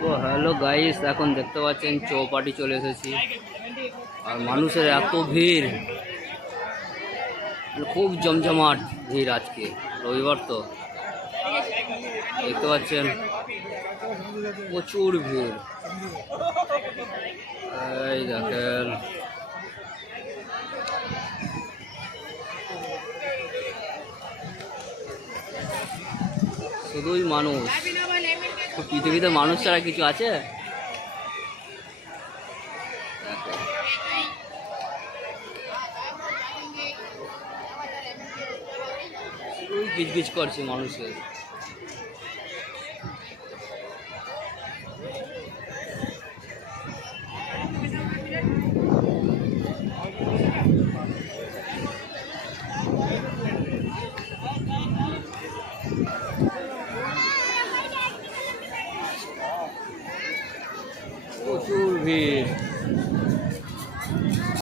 তো hello guys এখন দেখতে পাচ্ছেন চৌপাটি চলে এসেছি। আর মানুষের এত ভিড়। মানে খুব জমজমাট ভিড় আজকে, রবিবার তো। দেখতে পাচ্ছেন, প্রচুর ভিড়। এই দেখেন। শুধুই মানুষ। পৃথিবীতে মানুষ ছাড়া কিছু আছে? গিজগিজ করছে মানুষের। প্রচুর ভিড়